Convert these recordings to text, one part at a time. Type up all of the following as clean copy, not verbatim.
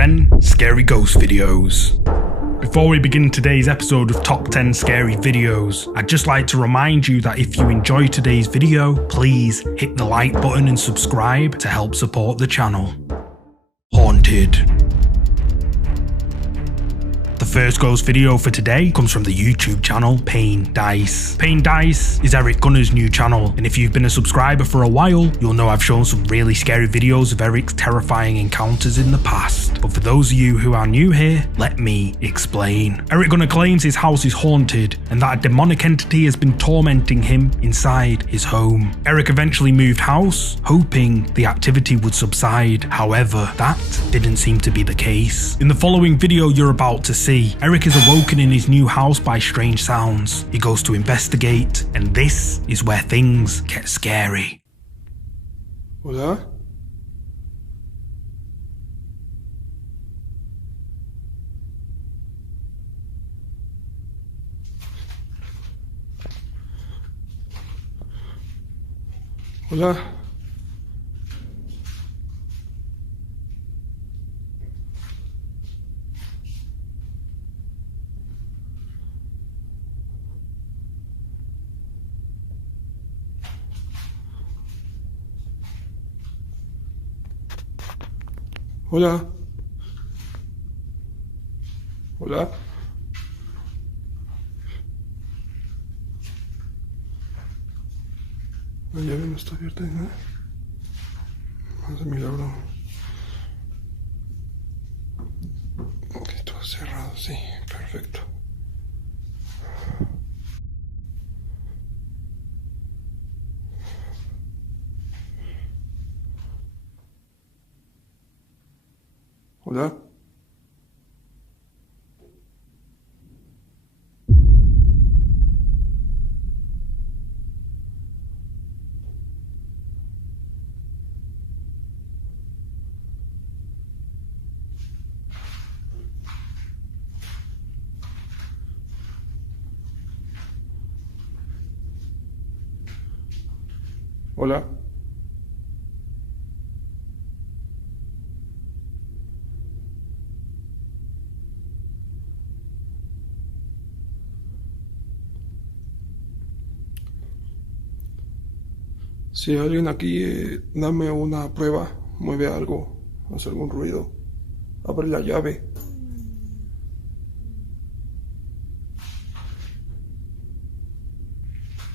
10 Scary Ghost Videos. Before we begin today's episode of Top 10 Scary Videos, I'd just like to remind you that if you enjoy today's video, please hit the like button and subscribe to help support the channel. Haunted. The first ghost video for today comes from the YouTube channel Pain Dice. Pain Dice is Eric Gunner's new channel, and if you've been a subscriber for a while, you'll know I've shown some really scary videos of Eric's terrifying encounters in the past. But for those of you who are new here, let me explain. Eric Gunner claims his house is haunted and that a demonic entity has been tormenting him inside his home. Eric eventually moved house, hoping the activity would subside. However, that didn't seem to be the case. In the following video you're about to see, Eric is awoken in his new house by strange sounds. He goes to investigate, and this is where things get scary. Hola? Hola? Hola. Hola. La llave no está abierta, ¿no? Más de milagro. Todo cerrado, sí, perfecto. Hola. Hola. Si hay alguien aquí, dame una prueba, mueve algo, hace algún ruido, abre la llave.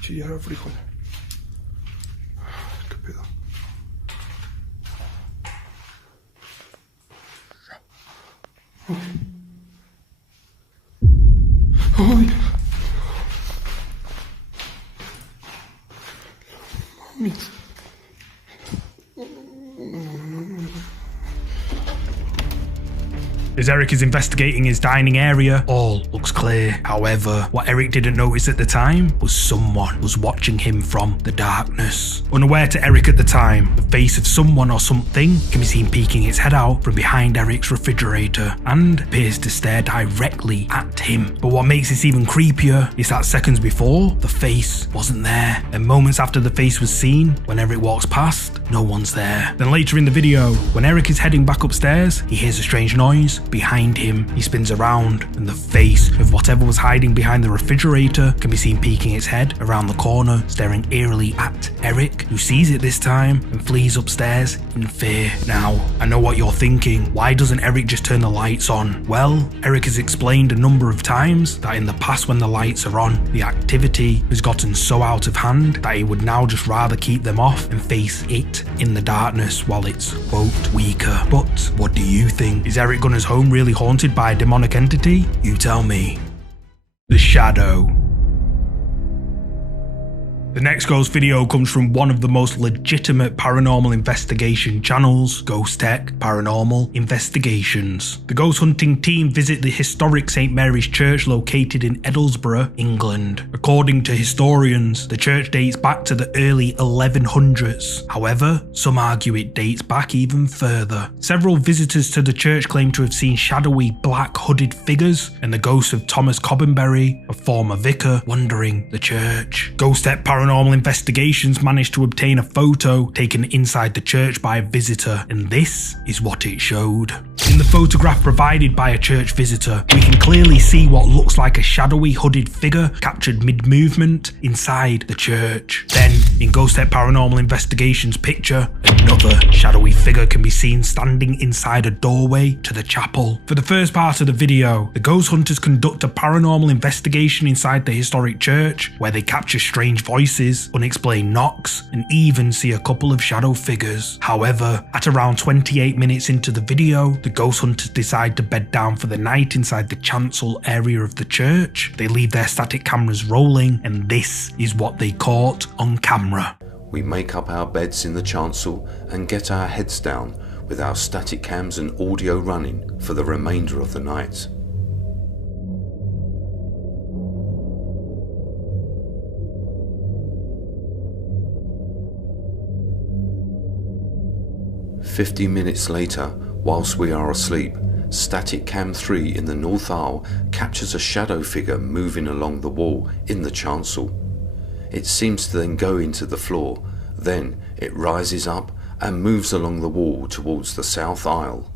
Chillar el frijol. ¿Qué pedo? ¡Ay! As Eric is investigating his dining area, all looks clear. However, what Eric didn't notice at the time was someone was watching him from the darkness. Unaware to Eric at the time, the face of someone or something can be seen peeking its head out from behind Eric's refrigerator and appears to stare directly at him. But what makes this even creepier is that seconds before, the face wasn't there, and moments after the face was seen, when Eric walks past, no one's there. Then later in the video, when Eric is heading back upstairs, he hears a strange noise. Behind him, he spins around, and the face of whatever was hiding behind the refrigerator can be seen peeking its head around the corner, staring eerily at Eric, who sees it this time and flees upstairs in fear. Now, I know what you're thinking. Why doesn't Eric just turn the lights on? Well, Eric has explained a number of times that in the past when the lights are on, the activity has gotten so out of hand that he would now just rather keep them off and face it in the darkness while it's, quote, weaker. But what do you think? Is Eric Gunner's home really haunted by a demonic entity? You tell me. The Shadow. The next ghost video comes from one of the most legitimate paranormal investigation channels, Ghost Tech Paranormal Investigations. The ghost hunting team visit the historic St. Mary's Church located in Edlesborough, England. According to historians, the church dates back to the early 1100s. However, some argue it dates back even further. Several visitors to the church claim to have seen shadowy black hooded figures and the ghost of Thomas Cobbenberry, a former vicar, wandering the church. Ghost Tech Paranormal Investigations managed to obtain a photo taken inside the church by a visitor, and this is what it showed. In the photograph provided by a church visitor, we can clearly see what looks like a shadowy hooded figure captured mid-movement inside the church. Then, in Ghost Tech Paranormal Investigation's picture, another shadowy figure can be seen standing inside a doorway to the chapel. For the first part of the video, the ghost hunters conduct a paranormal investigation inside the historic church, where they capture strange voices, unexplained knocks, and even see a couple of shadow figures. However, at around 28 minutes into the video, the ghost hunters decide to bed down for the night inside the chancel area of the church. They leave their static cameras rolling, and this is what they caught on camera. We make up our beds in the chancel and get our heads down with our static cams and audio running for the remainder of the night. "50 minutes later, whilst we are asleep, static cam 3 in the north aisle captures a shadow figure moving along the wall in the chancel. It seems to then go into the floor, then it rises up and moves along the wall towards the south aisle.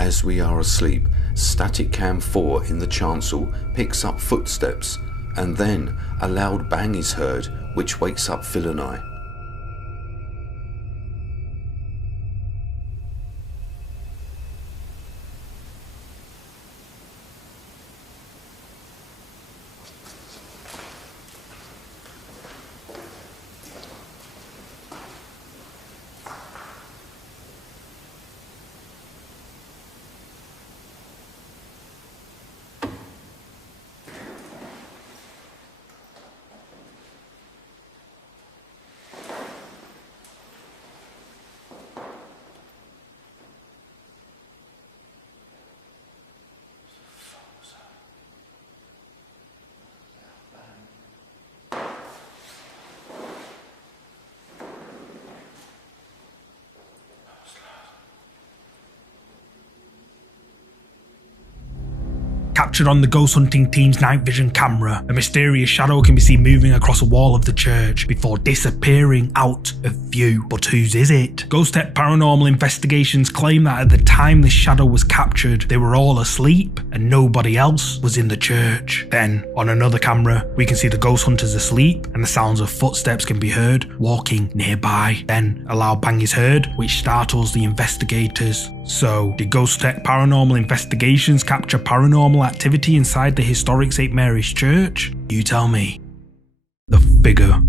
As we are asleep, static cam 4 in the chancel picks up footsteps, and then a loud bang is heard which wakes up Phil and I. Captured on the ghost hunting team's night vision camera, a mysterious shadow can be seen moving across a wall of the church before disappearing out of view. But whose is it? Ghost Tech Paranormal Investigations claim that at the time this shadow was captured, they were all asleep and nobody else was in the church. Then, on another camera, we can see the ghost hunters asleep and the sounds of footsteps can be heard walking nearby. Then, a loud bang is heard, which startles the investigators. So, did Ghost Tech Paranormal Investigations capture paranormal activity inside the historic St. Mary's Church? You tell me. The figure.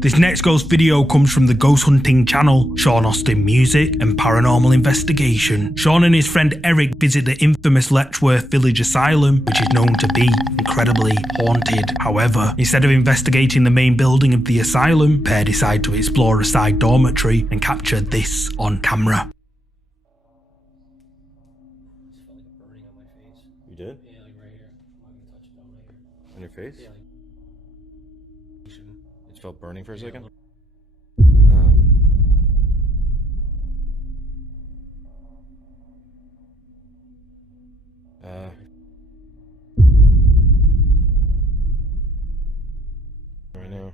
This next ghost video comes from the ghost hunting channel, Sean Austin Music and Paranormal Investigation. Sean and his friend Eric visit the infamous Letchworth Village Asylum, which is known to be incredibly haunted. However, instead of investigating the main building of the asylum, the pair decide to explore a side dormitory and capture this on camera. You did? Yeah, like right here. I'm not gonna touch it though, right here. On your face? Yeah, like. It felt burning for a second? Right now.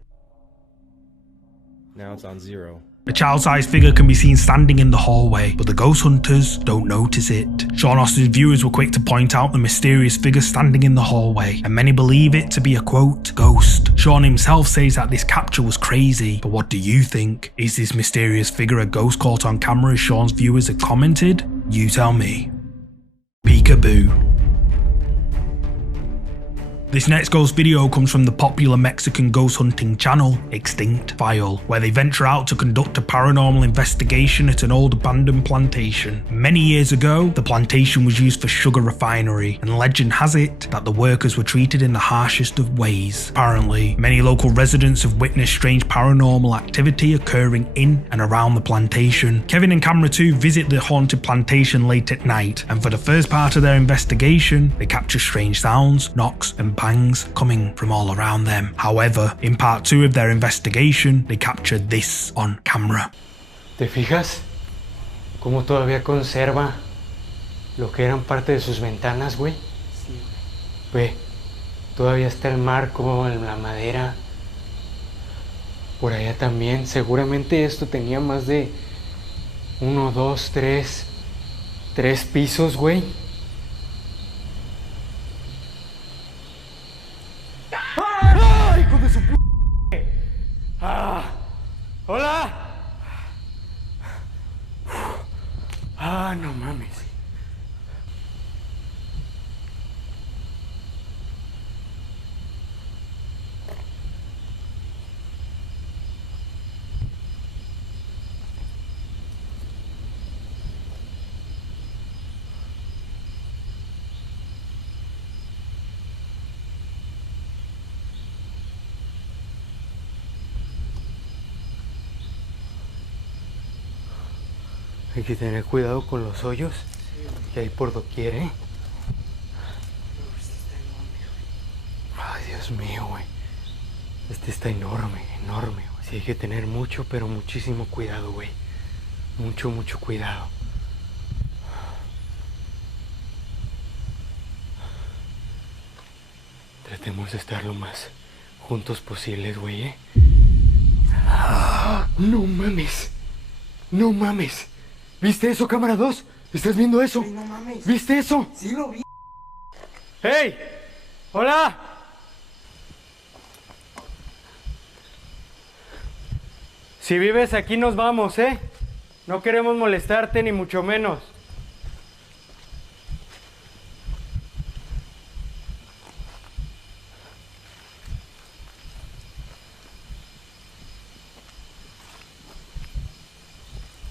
Now it's on 0. A child-sized figure can be seen standing in the hallway, but the ghost hunters don't notice it. Sean Austin's viewers were quick to point out the mysterious figure standing in the hallway, and many believe it to be a, quote, ghost. Sean himself says that this capture was crazy, but what do you think? Is this mysterious figure a ghost caught on camera as Sean's viewers have commented? You tell me. Peekaboo. This next ghost video comes from the popular Mexican ghost hunting channel, Extinct File, where they venture out to conduct a paranormal investigation at an old abandoned plantation. Many years ago, the plantation was used for sugar refinery, and legend has it that the workers were treated in the harshest of ways. Apparently, many local residents have witnessed strange paranormal activity occurring in and around the plantation. Kevin and Camera 2 visit the haunted plantation late at night, and for the first part of their investigation, they capture strange sounds, knocks, and bangs coming from all around them. However, in part 2 of their investigation, they captured this on camera. ¿Te fijas? Cómo todavía conserva lo que eran parte de sus ventanas, güey. Sí. Ve, todavía está el marco, la madera. Por allá también. Seguramente esto tenía más de 1, 2, 3 pisos, güey. ¡Hola! Ah, no mames. Hay que tener cuidado con los hoyos que hay por doquier, ¿eh? Ay, Dios mío, güey. Este está enorme, enorme. Sí, hay que tener mucho, pero muchísimo cuidado, güey. Mucho, mucho cuidado. Tratemos de estar lo más juntos posibles, güey, ¿eh? ¡No mames! ¡No mames! ¿Viste eso, cámara 2? ¿Estás viendo eso? Ay, no mames. ¿Viste eso? Sí lo vi. ¡Hey! ¡Hola! Si vives aquí nos vamos, ¿eh? No queremos molestarte ni mucho menos.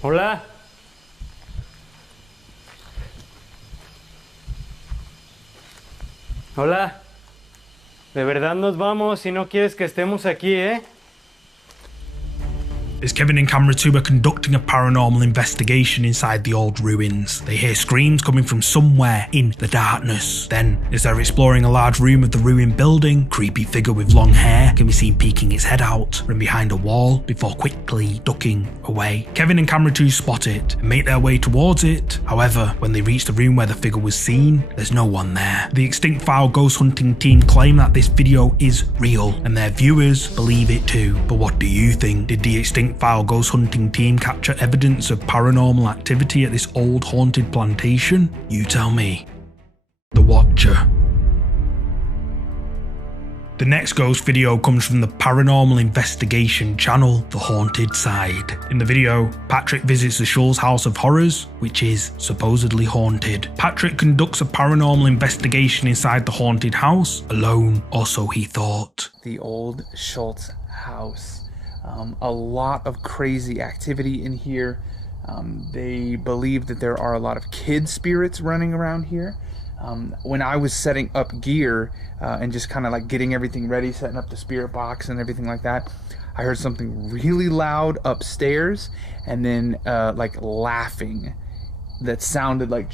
Hola. Hola. De verdad nos vamos si no quieres que estemos aquí, ¿eh? As Kevin and Camera 2 are conducting a paranormal investigation inside the old ruins, they hear screams coming from somewhere in the darkness. Then, as they're exploring a large room of the ruined building, a creepy figure with long hair can be seen peeking its head out from behind a wall before quickly ducking away. Kevin and Camera 2 spot it and make their way towards it. However, when they reach the room where the figure was seen, there's no one there. The Extinct File ghost hunting team claim that this video is real, and their viewers believe it too. But what do you think? Did the Extinct File ghost hunting team capture evidence of paranormal activity at this old haunted plantation? You tell me. The Watcher. The next ghost video comes from the paranormal investigation channel, The Haunted Side. In the video, Patrick visits the Schul's House of Horrors, which is supposedly haunted. Patrick conducts a paranormal investigation inside the haunted house, alone, or so he thought. The old Schultz house. A lot of crazy activity in here. They believe that there are a lot of kid spirits running around here. When I was setting up gear and just kind of like getting everything ready, setting up the spirit box and everything like that, I heard something really loud upstairs, and then like laughing that sounded like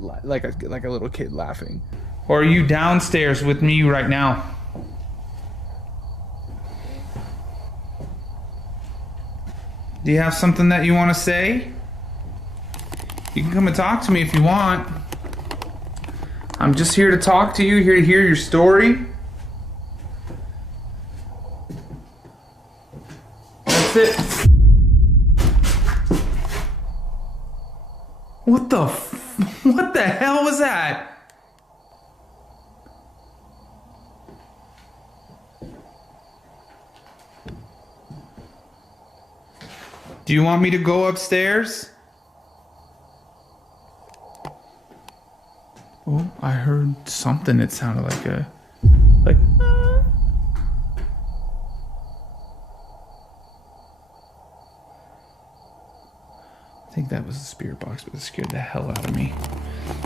like a little kid laughing. Or are you downstairs with me right now? Do you have something that you want to say? You can come and talk to me if you want. I'm just here to talk to you, here to hear your story. That's shit. What the hell was that? Do you want me to go upstairs? Oh, I heard something. It sounded like I think that was the spirit box, but it scared the hell out of me.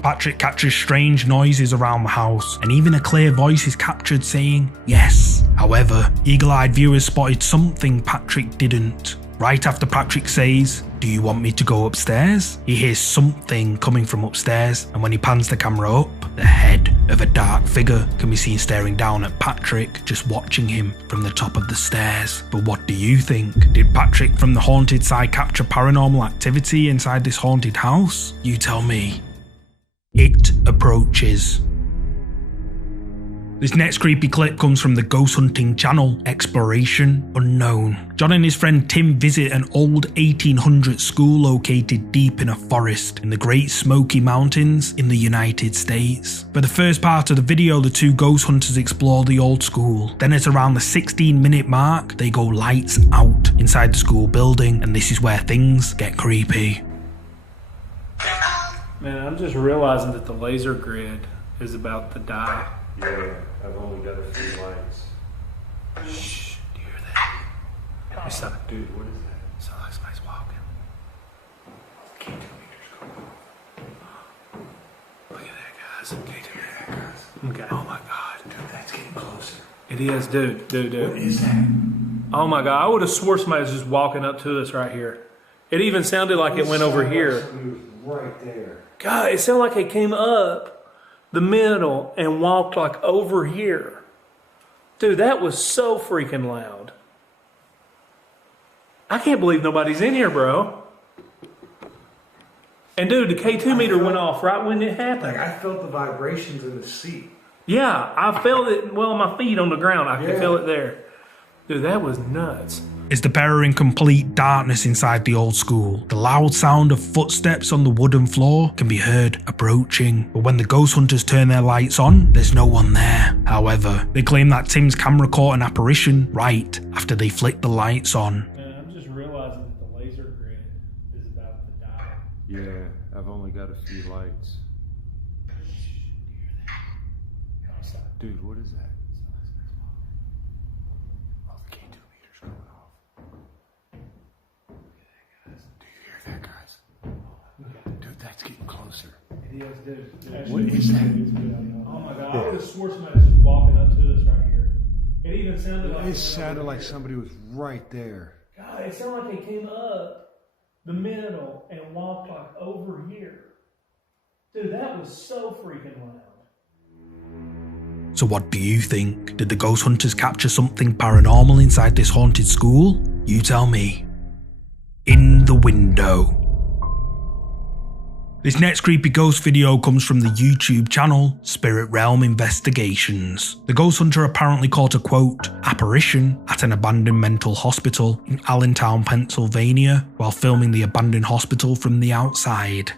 Patrick captures strange noises around the house, and even a clear voice is captured saying yes. However, eagle-eyed viewers spotted something Patrick didn't. Right after Patrick says, "Do you want me to go upstairs?" he hears something coming from upstairs, and when he pans the camera up, the head of a dark figure can be seen staring down at Patrick, just watching him from the top of the stairs. But what do you think? Did Patrick from the haunted side capture paranormal activity inside this haunted house? You tell me. It approaches. This next creepy clip comes from the ghost hunting channel, Exploration Unknown. John and his friend Tim visit an old 1800s school located deep in a forest in the Great Smoky Mountains in the United States. For the first part of the video, the two ghost hunters explore the old school. Then at around the 16-minute mark, they go lights out inside the school building, and this is where things get creepy. Man, I'm just realizing that the laser grid is about to die. Yeah, I've only got a few lights. Shh, do you hear that? Hey, stop it. Dude, what is that? Sounds like somebody's walking. Look at that, guys. Okay. Oh my God. Dude, that's getting closer. It is, dude. What is that? Oh my God, I would have swore somebody was just walking up to us right here. It even sounded like it went over here. Somebody was right there. God, it sounded like it came up the middle and walked like over here. Dude, that was so freaking loud. I can't believe nobody's in here, bro. And dude, the K2 meter went off right when it happened. Like, I felt the vibrations in the seat. Yeah, I felt it, well, my feet on the ground. I could feel it there. Dude, that was nuts. As the pair are in complete darkness inside the old school, the loud sound of footsteps on the wooden floor can be heard approaching. But when the ghost hunters turn their lights on, there's no one there. However, they claim that Tim's camera caught an apparition right after they flicked the lights on. Man, I'm just realizing that the laser grid is about to die. Yeah, I've only got a few lights. Dude, what is that? Oh, the K2 meter's going off. Do you hear that, guys? Dude, that's getting closer. It is, dude. What is that? Oh my God, I would have swore somebody was just walking up to us right here. It even sounded like It sounded like somebody was right there. God, it sounded like it came up the middle and walked like over here. Dude, that was so freaking loud. So what do you think? Did the ghost hunters capture something paranormal inside this haunted school? You tell me. In the window. This next creepy ghost video comes from the YouTube channel Spirit Realm Investigations. The ghost hunter apparently caught a quote, apparition at an abandoned mental hospital in Allentown, Pennsylvania, while filming the abandoned hospital from the outside.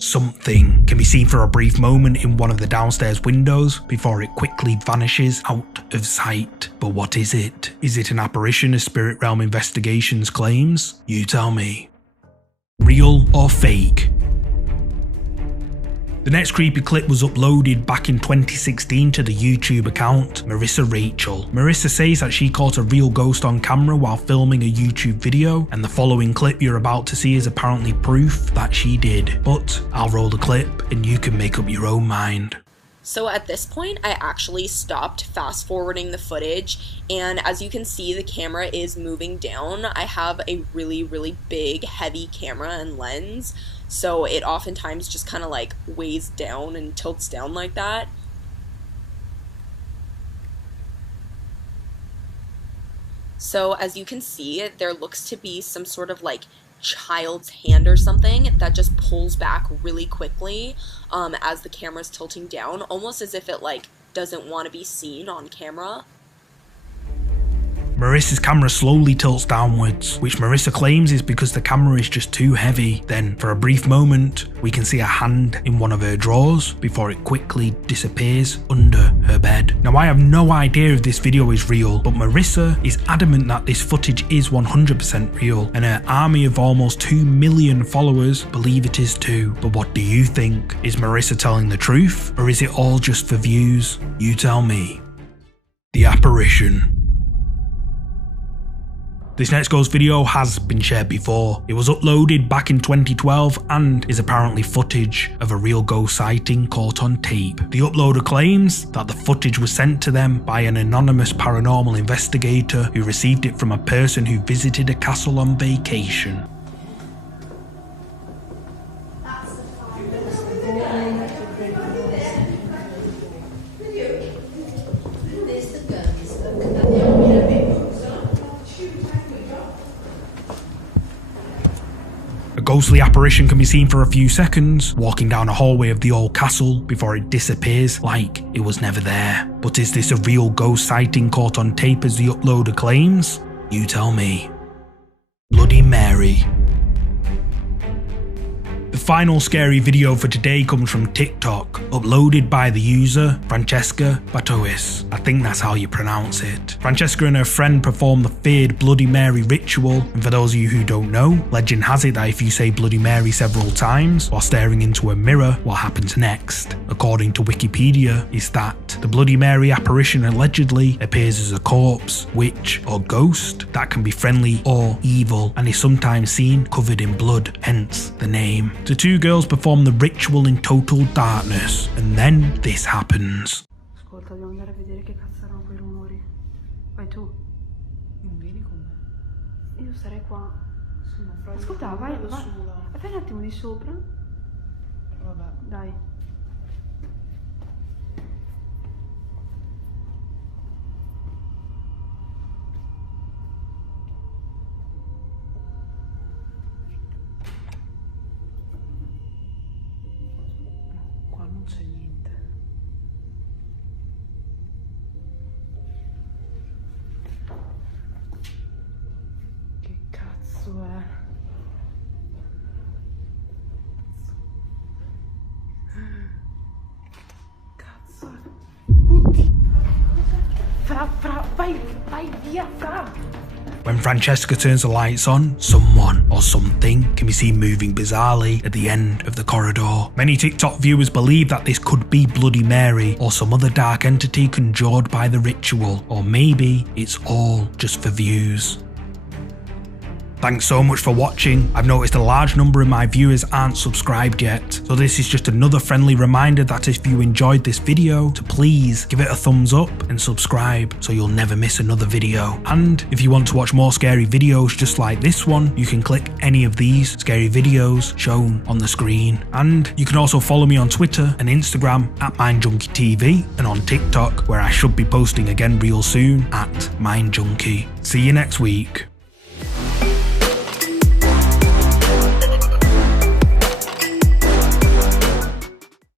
Something can be seen for a brief moment in one of the downstairs windows before it quickly vanishes out of sight. But what is it? Is it an apparition as Spirit Realm Investigations claims? You tell me. Real or fake? The next creepy clip was uploaded back in 2016 to the YouTube account Marissa Rachel. Marissa says that she caught a real ghost on camera while filming a YouTube video, and the following clip you're about to see is apparently proof that she did. But I'll roll the clip and you can make up your own mind. So at this point, I actually stopped fast forwarding the footage, and as you can see, the camera is moving down. I have a really, really big, heavy camera and lens, so it oftentimes just kind of like weighs down and tilts down like that. So as you can see, there looks to be some sort of like child's hand or something that just pulls back really quickly as the camera's tilting down, almost as if it like doesn't want to be seen on camera. Marissa's camera slowly tilts downwards, which Marissa claims is because the camera is just too heavy. Then, for a brief moment, we can see a hand in one of her drawers before it quickly disappears under her bed. Now, I have no idea if this video is real, but Marissa is adamant that this footage is 100% real, and her army of almost 2 million followers believe it is too. But what do you think? Is Marissa telling the truth, or is it all just for views? You tell me. The apparition. This next ghost video has been shared before. It was uploaded back in 2012 and is apparently footage of a real ghost sighting caught on tape. The uploader claims that the footage was sent to them by an anonymous paranormal investigator who received it from a person who visited a castle on vacation. A ghostly apparition can be seen for a few seconds, walking down a hallway of the old castle before it disappears like it was never there. But is this a real ghost sighting caught on tape as the uploader claims? You tell me. Bloody Mary. The final scary video for today comes from TikTok, uploaded by the user Francesca Batois. I think that's how you pronounce it. Francesca and her friend perform the feared Bloody Mary ritual, and for those of you who don't know, legend has it that if you say Bloody Mary several times while staring into a mirror, what happens next, according to Wikipedia, is that the Bloody Mary apparition allegedly appears as a corpse, witch, or ghost that can be friendly or evil, and is sometimes seen covered in blood, hence the name. The two girls perform the ritual in total darkness, and then this happens. Ascolta, dobbiamo andare a vedere che cazzo erano quei rumori. Vai tu. Non vieni con me? Io starei qua. Sì, ma fai. Ascolta, vai un attimo di sopra. Vabbè. Dai. Qua non c'è niente. Che cazzo è? Cazzo. Oddio. Vai via, Fra. When Francesca turns the lights on, someone or something can be seen moving bizarrely at the end of the corridor. Many TikTok viewers believe that this could be Bloody Mary or some other dark entity conjured by the ritual, or maybe it's all just for views. Thanks so much for watching. I've noticed a large number of my viewers aren't subscribed yet, so this is just another friendly reminder that if you enjoyed this video, to please give it a thumbs up and subscribe so you'll never miss another video. And if you want to watch more scary videos just like this one, you can click any of these scary videos shown on the screen. And you can also follow me on Twitter and Instagram at MindJunkieTV, and on TikTok, where I should be posting again real soon, at MindJunkie. See you next week.